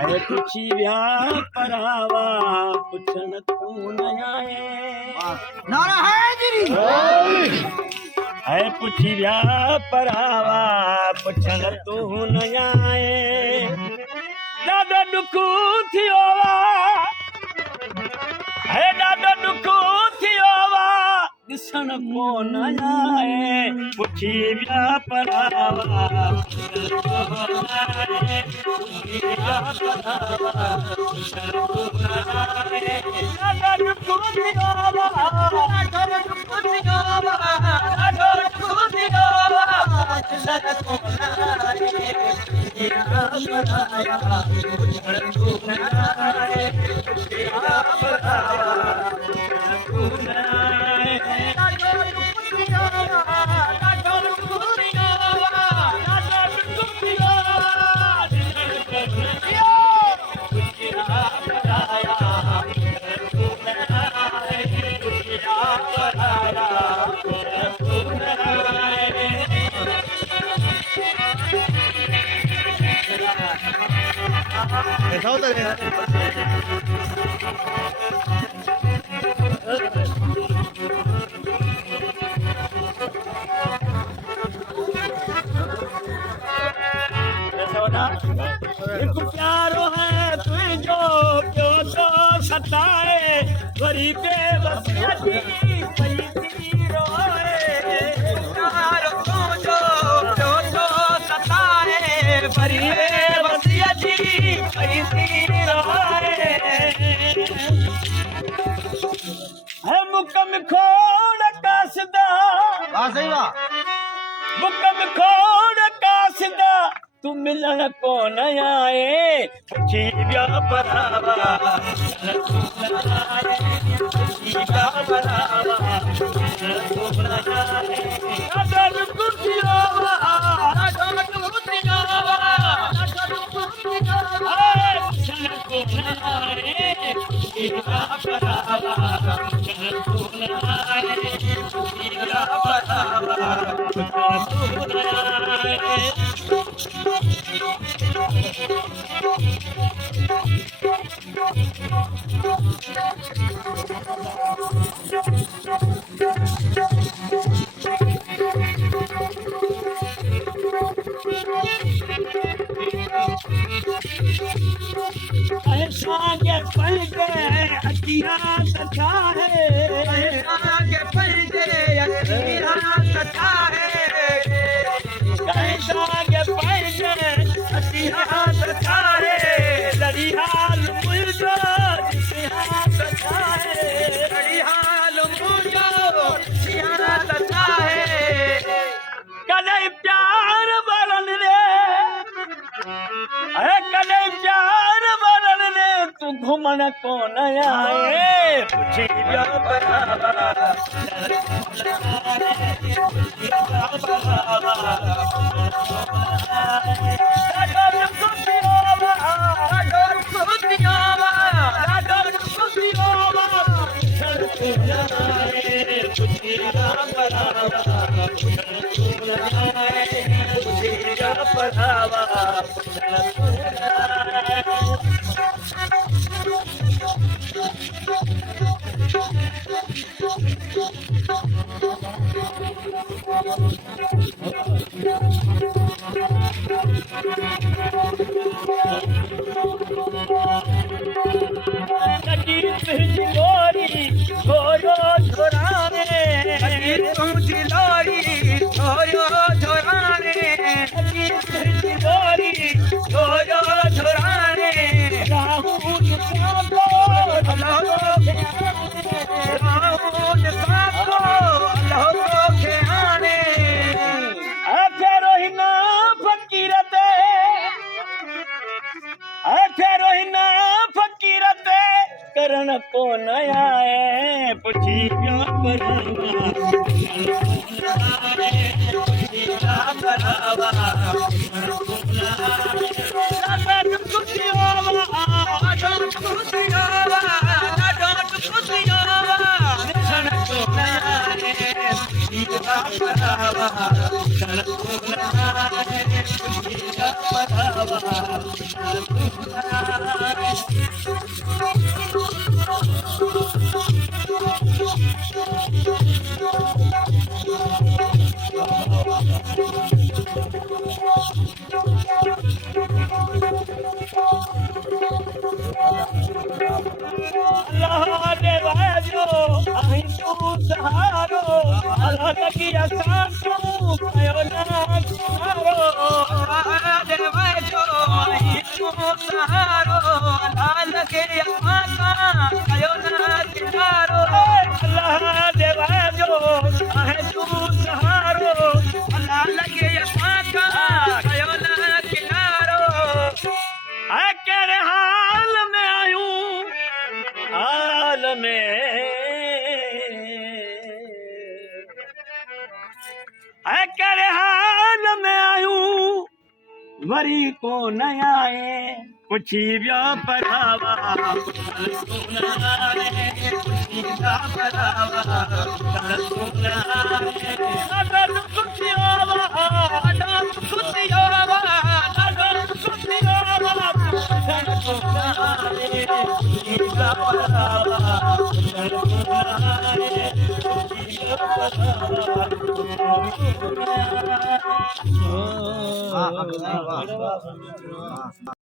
है पुछी व्या परावा पुछन तू न आए नारा है तेरी है पुछी व्या परावा पुछन तू न आए ॾाढो दुख थियो है ॾाढो दुख थियो ॾिसण कोन आए पुछी व्या परावा ऐसा होता है एक प्यारो है तुझो प्यो तो सताए वरी पे बसियती पैसी रोए प्यारो तुझो प्यो तो सताए वरी पे बसियती पैसी रोए है मुकम खोड़ कासदा वाह सही वाह मुकम खोड़ कासदा तू मिलन कोन आए पुछी व्या परावा पुछी व्या परावा ॾाढो दुख थियो पुछन कोन आए पुछी व्या परावा पुछन कोन आए पुछी व्या परावा पुछन कोन आए ऐसा के पल गए अतिया सचा है ऐसा के पल गए अतिया सचा है ऐसा के पल गए अतिया सचा है लड़िहाल मुझो जिया सचा है लड़िहाल मुझो जिया सचा है कदे प्यार बरन रे कदे प्यार बरन रे तू घुमन कोन आए पुछी व्या परावा करण कोन आए पुछी व्या परावा पुछी व्या परावा परावा अल्लाह दे वाजो आई तू सहारो अल्लाह लगी असान तू कयो ना सहारो अल्लाह दे वाजो आई तू सहारो अल्लाह लगी असान कयो ना सहारो अल्लाह दे वाजो आई तू सहारो अल्लाह लगी असान कयो ना सहारो है केड़े हाल में आयूं हाल में है केड़े हाल में आयूं वरी को न आए पुछी वियो परावा पुछी वियो परावा वाह वाह वाह